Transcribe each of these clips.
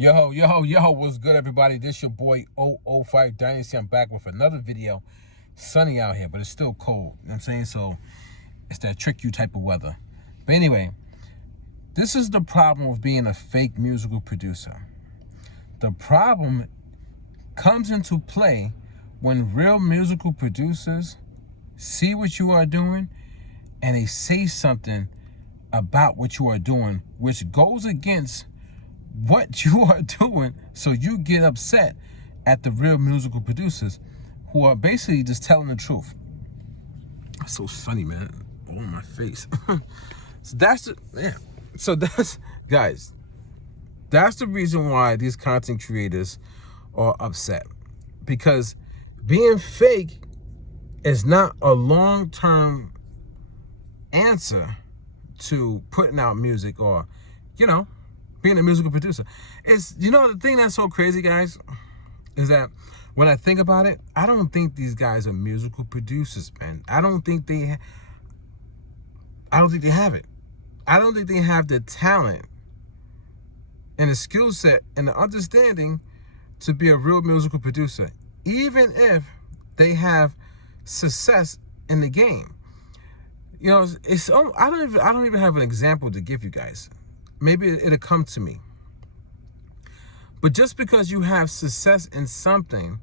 Yo, what's good, everybody? This your boy 005 Dynasty. I'm back with another video. Sunny out here, but it's still cold. You know what I'm saying? So it's that trick you type of weather. But anyway, this is the problem with being a fake musical producer. The problem comes into play when real musical producers see what you are doing and they say something about what you are doing, which goes against what you are doing, so you get upset at the real musical producers who are basically just telling the truth. It's so sunny, man, all on my face. Guys, that's the reason why these content creators are upset, because being fake is not a long-term answer to putting out music or, being a musical producer. It's, the thing that's so crazy, guys, is that when I think about it, I don't think these guys are musical producers, man. I don't think they have it. I don't think they have the talent and the skill set and the understanding to be a real musical producer, even if they have success in the game. I don't even have an example to give you guys. Maybe it'll come to me. But just because you have success in something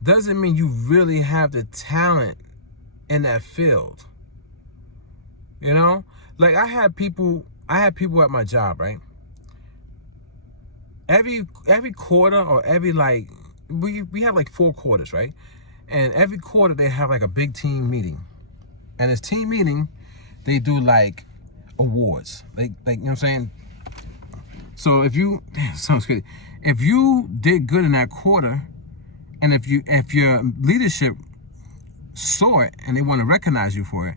doesn't mean you really have the talent in that field. Like I had people at my job, right? Every quarter, or every, we have like 4 quarters, right? And every quarter they have like a big team meeting. And this team meeting, they do like awards. Like you know what I'm saying? So if you did good in that quarter, and if your leadership saw it and they want to recognize you for it,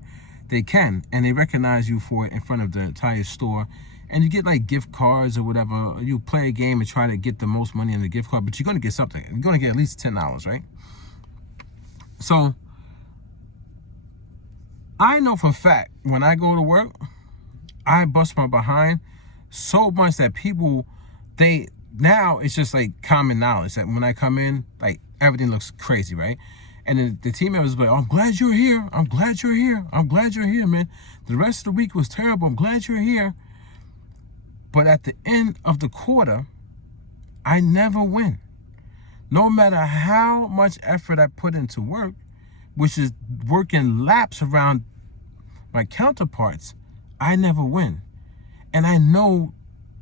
they can, and they recognize you for it in front of the entire store, and you get like gift cards or whatever. You play a game and try to get the most money in the gift card, but you're gonna get something. You're gonna get at least $10, right? So I know for a fact when I go to work, I bust my behind so much that people, now it's just like common knowledge that when I come in, like everything looks crazy, right? And then the team members are like, oh, I'm glad you're here. I'm glad you're here. I'm glad you're here, man. The rest of the week was terrible. I'm glad you're here. But at the end of the quarter, I never win. No matter how much effort I put into work, which is working laps around my counterparts, I never win. And I know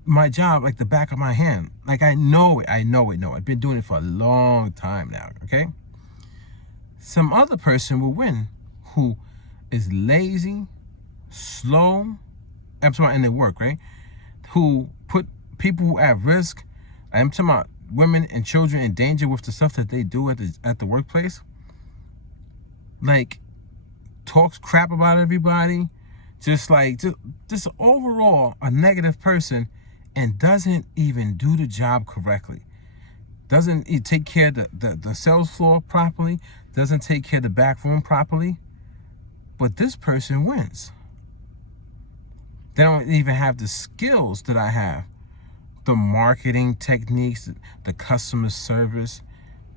my job like the back of my hand. Like I know it. I've been doing it for a long time now, okay? Some other person will win who is lazy, slow, I'm talking about in their work, right? Who put people who are at risk, I'm talking about women and children in danger with the stuff that they do at the workplace. Like, talks crap about everybody, just overall a negative person, and doesn't even do the job correctly. Doesn't take care of the sales floor properly, doesn't take care of the back room properly, but this person wins. They don't even have the skills that I have, the marketing techniques, the customer service,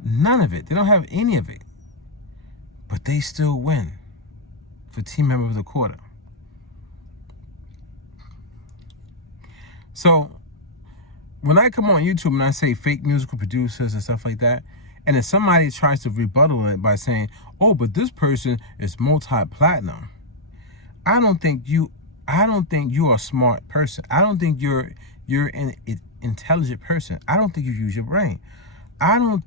none of it. They don't have any of it, but they still win for team member of the quarter. So when I come on YouTube and I say fake musical producers and stuff like that, and then somebody tries to rebuttal it by saying, oh, but this person is multi-platinum, I don't think you are a smart person. I don't think you're an intelligent person. I don't think you use your brain. Your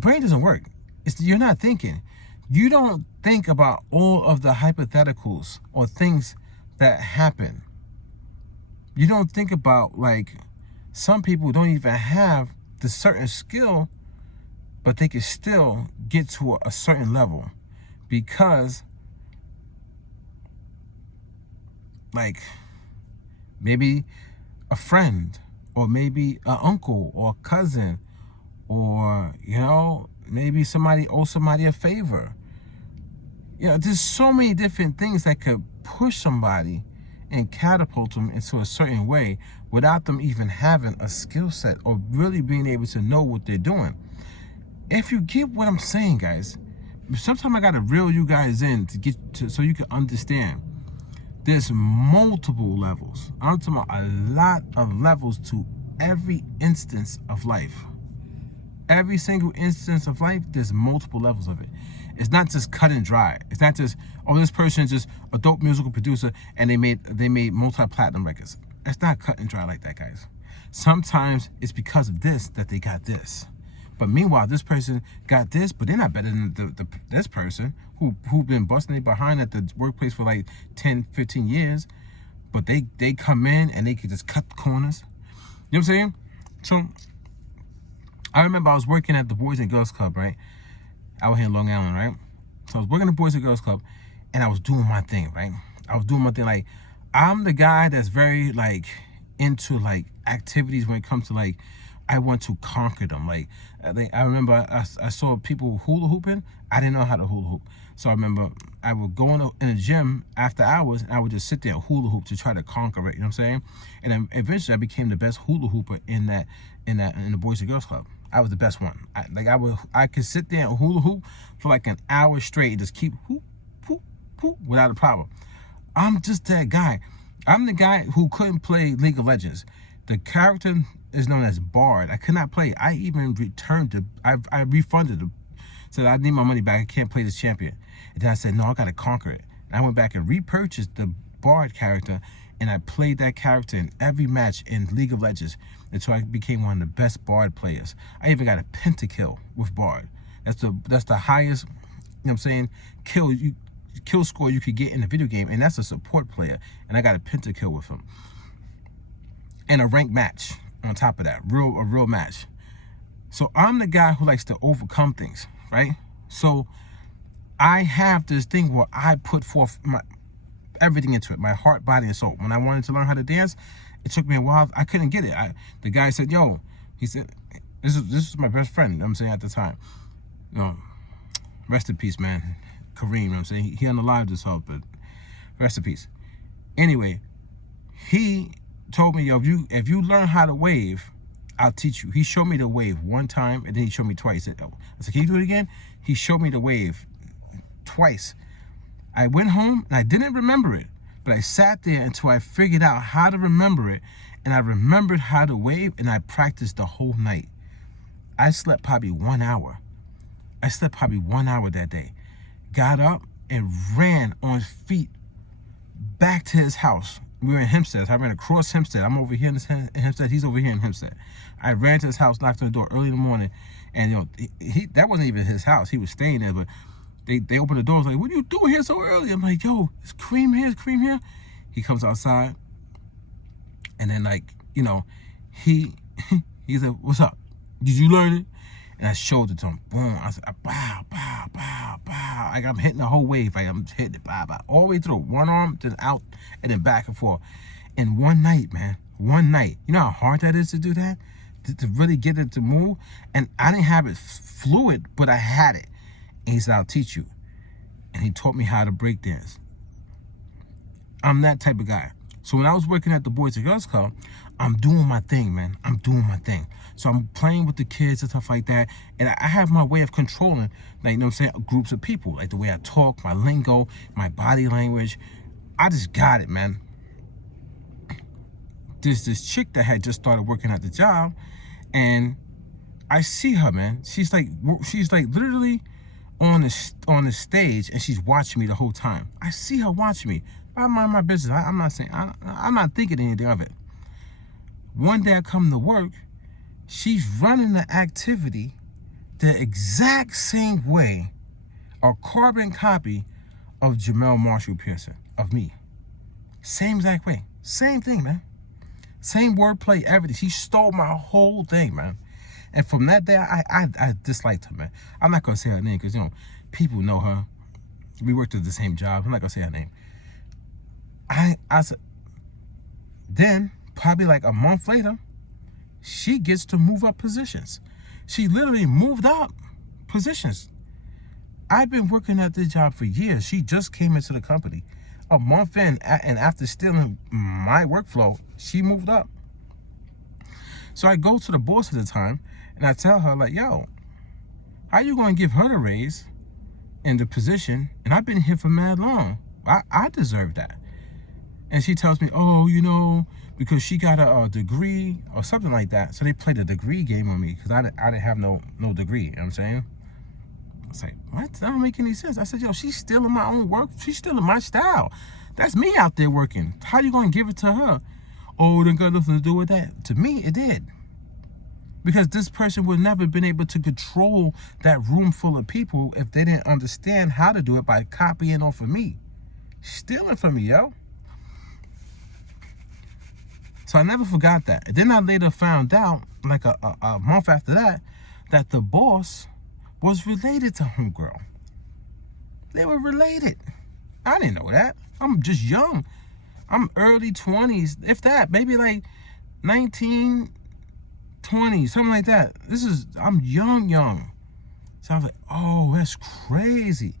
brain doesn't work. You're not thinking. You don't think about all of the hypotheticals or things that happen. You don't think about, like, some people don't even have the certain skill, but they can still get to a certain level because, like, maybe a friend, or maybe an uncle or a cousin, or, maybe somebody owes somebody a favor. There's so many different things that could push somebody and catapult them into a certain way without them even having a skill set or really being able to know what they're doing. If you get what I'm saying, guys, sometimes I gotta reel you guys in to get to so you can understand. There's multiple levels. I'm talking about a lot of levels to every instance of life. Every single instance of life, there's multiple levels of it. It's not just cut and dry. It's not just, oh, this person is just a dope musical producer and they made multi-platinum records. It's not cut and dry like that, guys. Sometimes it's because of this that they got this. But meanwhile, this person got this, but they're not better than this person who've been busting it behind at the workplace for like 10, 15 years. But they come in and they can just cut the corners. You know what I'm saying? So I remember I was working at the Boys and Girls Club, right? Out here in Long Island, right? So I was working at the Boys and Girls Club and I was doing my thing, right? I was doing my thing. Like, I'm the guy that's very like into like activities when it comes to like, I want to conquer them. Like, I remember I saw people hula hooping. I didn't know how to hula hoop. So I remember I would go in a gym after hours and I would just sit there and hula hoop to try to conquer it. You know what I'm saying? And then eventually I became the best hula hooper in the Boys and Girls Club. I was the best one. I could sit there and hula hoop for like an hour straight and just keep hoop, hoop, hoop without a problem. I'm just that guy. I'm the guy who couldn't play League of Legends. The character is known as Bard. I could not play. I even I refunded it. Said I need my money back. I can't play this champion. And then I said, no, I gotta conquer it. And I went back and repurchased the Bard character and I played that character in every match in League of Legends until I became one of the best Bard players. I even got a pentakill with Bard. That's the highest, you know what I'm saying, kill score you could get in a video game, and that's a support player. And I got a pentakill with him. And a ranked match on top of that, a real match. So I'm the guy who likes to overcome things, right? So I have this thing where I put forth everything into it, my heart, body, and soul. When I wanted to learn how to dance, it took me a while. I couldn't get it. The guy said, yo, he said, this is my best friend, I'm saying, at the time. You know, rest in peace, man. Kareem, you know what I'm saying? He unalived himself, but rest in peace. Anyway, he told me, yo, if you learn how to wave, I'll teach you. He showed me the wave one time, and then he showed me twice. I said, can you do it again? He showed me the wave twice. I went home, and I didn't remember it, but I sat there until I figured out how to remember it, and I remembered how to wave, and I practiced the whole night. I slept probably 1 hour. I slept probably 1 hour that day. Got up and ran on feet back to his house. We were in Hempstead. I ran across Hempstead. I'm over here in Hempstead. He's over here in Hempstead. I ran to his house, knocked on the door early in the morning, and you know, that wasn't even his house. He was staying there, but they opened the door. I was like, what are you doing here so early? I'm like, yo, is Cream here? Is Cream here? He comes outside, and then like, you know, he said, what's up? Did you learn it? And I showed it to him. Boom. I said, bow, bow, bow, bow. Like I'm hitting the whole wave. Like I'm hitting it, bow, bow. All the way through. One arm, then out, and then back and forth. In one night, man. One night. You know how hard that is to do that? To really get it to move? And I didn't have it fluid, but I had it. And he said, I'll teach you. And he taught me how to break dance. I'm that type of guy. So when I was working at the Boys and Girls Club, I'm doing my thing, man. I'm doing my thing. So I'm playing with the kids and stuff like that. And I have my way of controlling, like, you know what I'm saying, groups of people. Like the way I talk, my lingo, my body language. I just got it, man. There's this chick that had just started working at the job. And I see her, man. She's like literally on the stage, and she's watching me the whole time. I see her watching me. I mind my business. I'm not saying, I'm not thinking anything of it. One day I come to work, she's running the activity the exact same way, a carbon copy of Jamel Marshall Pearson, of me. Same exact way. Same thing, man. Same wordplay, everything. She stole my whole thing, man. And from that day, I disliked her, man. I'm not going to say her name because, you know, people know her. We worked at the same job. I'm not going to say her name. I said, then, probably like a month later, she gets to move up positions. She literally moved up positions. I've been working at this job for years. She just came into the company. A month in, and after stealing my workflow, she moved up. So I go to the boss at the time, and I tell her, like, yo, how you going to give her the raise in the position? And I've been here for mad long. I deserve that. And she tells me, oh, you know, because she got a degree or something like that. So they played a degree game on me because I didn't have no degree. You know what I'm saying? It's like, what? That don't make any sense. I said, yo, she's stealing my own work. She's stealing my style. That's me out there working. How you going to give it to her? Oh, it didn't got nothing to do with that. To me, it did. Because this person would never been able to control that room full of people if they didn't understand how to do it by copying off of me. Stealing from me, yo. So I never forgot that. And then I later found out, like a month after that, that the boss was related to homegirl. They were related. I didn't know that. I'm just young. I'm early 20s, if that, maybe like 19, 20, something like that. I'm young. So I was like, oh, that's crazy.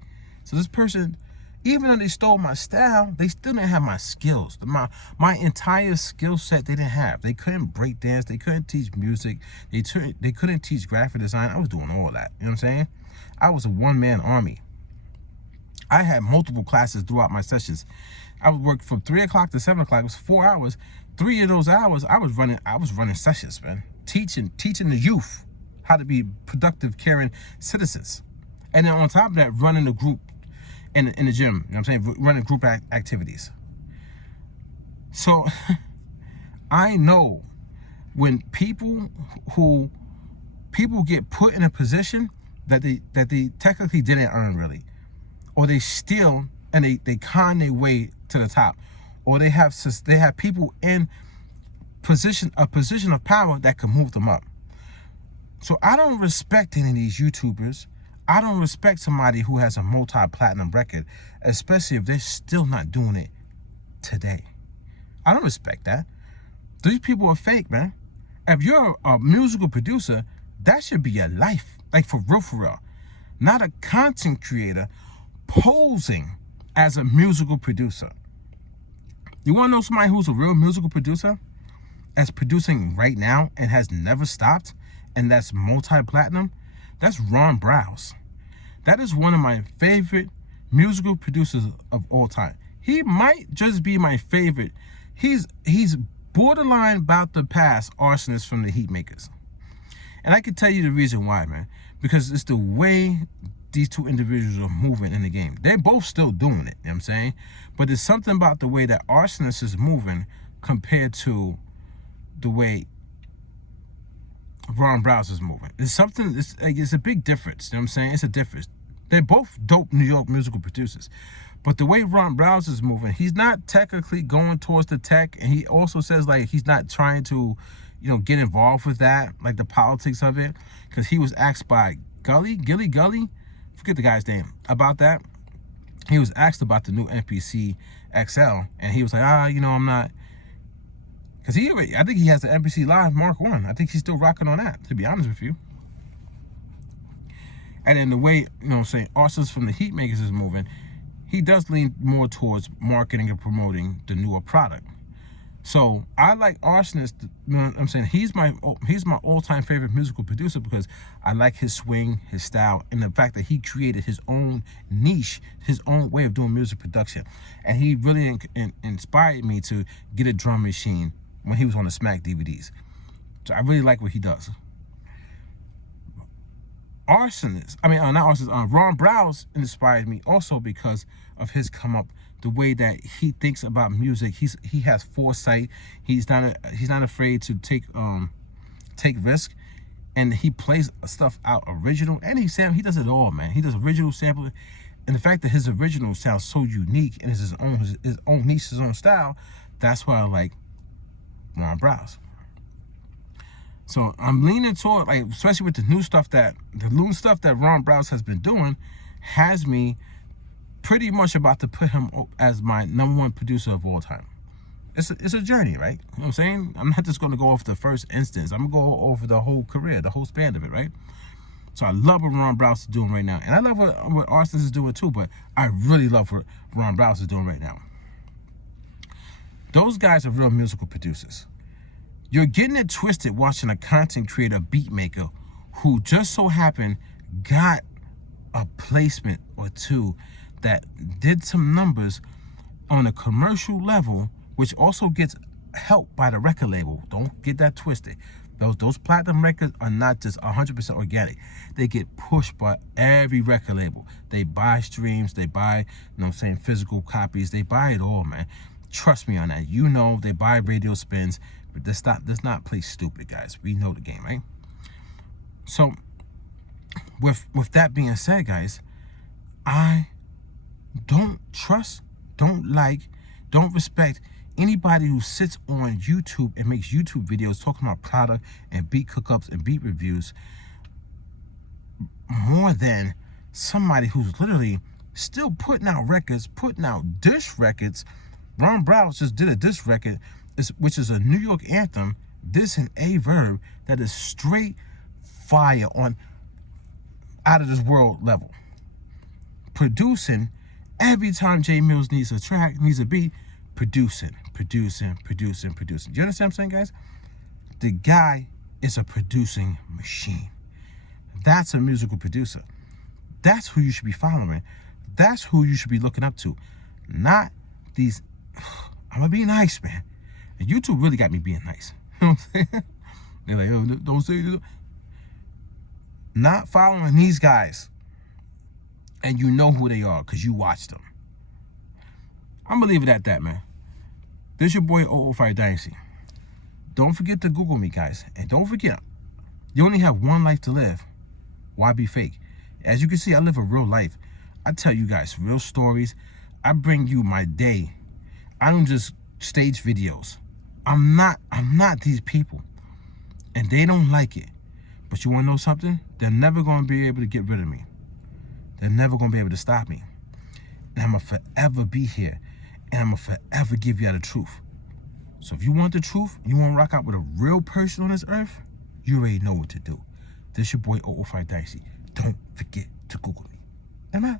So this person, even though they stole my style, they still didn't have my skills. My entire skill set they didn't have. They couldn't break dance. They couldn't teach music. They couldn't teach graphic design. I was doing all that. You know what I'm saying? I was a one-man army. I had multiple classes throughout my sessions. I would work from 3 o'clock to 7 o'clock. It was 4 hours. 3 of those hours, I was running sessions, man. Teaching the youth how to be productive, caring citizens. And then on top of that, running a group in the gym, you know what I'm saying? Running group activities. So I know when people get put in a position that they technically didn't earn really, or they steal and they con their way to the top, or they have people in a position of power that can move them up. So I don't respect any of these YouTubers. I don't respect somebody who has a multi-platinum record, especially if they're still not doing it today. I don't respect that. These people are fake, man. If you're a musical producer, that should be your life, like for real. Not a content creator posing as a musical producer. You want to know somebody who's a real musical producer that's producing right now and has never stopped, and that's multi-platinum? That's Browz. That is one of my favorite musical producers of all time. He might just be my favorite. He's borderline about to pass Arsonist from the Heatmakers. And I can tell you the reason why, man. Because it's the way these two individuals are moving in the game. They're both still doing it, you know what I'm saying? But there's something about the way that Arsonist is moving compared to the way Browz is moving. It's a big difference, you know what I'm saying? It's a difference. They're both dope New York musical producers. But the way Browz is moving, he's not technically going towards the tech, and he also says like he's not trying to, you know, get involved with that, like the politics of it, because he was asked by Gully, forget the guy's name, about that. He was asked about the new MPC XL, and he was like, you know, I'm not, because I think he has the MPC Live Mark 1. I think he's still rocking on that, to be honest with you. And then the way, you know, saying Arsonist from the Heatmakers is moving, he does lean more towards marketing and promoting the newer product. So I like Arsonist. You know what I'm saying? He's my all-time favorite musical producer because I like his swing, his style, and the fact that he created his own niche, his own way of doing music production. And he really inspired me to get a drum machine when he was on the Smack DVDs. So I really like what he does. Browz inspired me also because of his come up, the way that he thinks about music. He has foresight. He's not afraid to take risk, and he plays stuff out original, and he does it all, man. He does original sampling, and the fact that his original sounds so unique and is his own niche, his own style. That's why I like Browz. So I'm leaning toward, like, especially with the new stuff that Browz has been doing, has me pretty much about to put him as my #1 producer of all time. It's a journey, right? You know what I'm saying? I'm not just going to go off the first instance. I'm going to go over the whole career, the whole span of it, right? So I love what Browz is doing right now. And I love what Arsonist is doing too, but I really love what Browz is doing right now. Those guys are real musical producers. You're getting it twisted watching a content creator, beat maker, who just so happened got a placement or two that did some numbers on a commercial level, which also gets helped by the record label. Don't get that twisted. Those platinum records are not just 100% organic. They get pushed by every record label. They buy streams, they buy, you know what I'm saying, physical copies. They buy it all, man. Trust me on that. You know, they buy radio spins, but let's not play stupid, guys. We know the game, right? So with that being said, guys, I don't trust, don't like, don't respect anybody who sits on YouTube and makes YouTube videos talking about product and beat cookups and beat reviews more than somebody who's literally still putting out records, putting out diss records. Browz just did a diss record, which is a New York anthem, diss and a verb that is straight fire on out of this world level. Producing every time Jamel needs a track, needs a beat, producing. You understand what I'm saying, guys? The guy is a producing machine. That's a musical producer. That's who you should be following. That's who you should be looking up to. Not these, I'm gonna be nice, man. And YouTube really got me being nice. You know what I'm saying? They're like, oh, don't say this. Not following these guys. And you know who they are because you watched them. I'm gonna leave it at that, man. This your boy 005 Dynasty. Don't forget to Google me, guys. And don't forget, you only have one life to live. Why be fake? As you can see, I live a real life. I tell you guys real stories. I bring you my day. I don't just stage videos. I'm not these people. And they don't like it. But you want to know something? They're never going to be able to get rid of me. They're never going to be able to stop me. And I'm going to forever be here. And I'm going to forever give you the truth. So if you want the truth, you want to rock out with a real person on this earth, you already know what to do. This your boy 005 Dicey. Don't forget to Google me. Am I?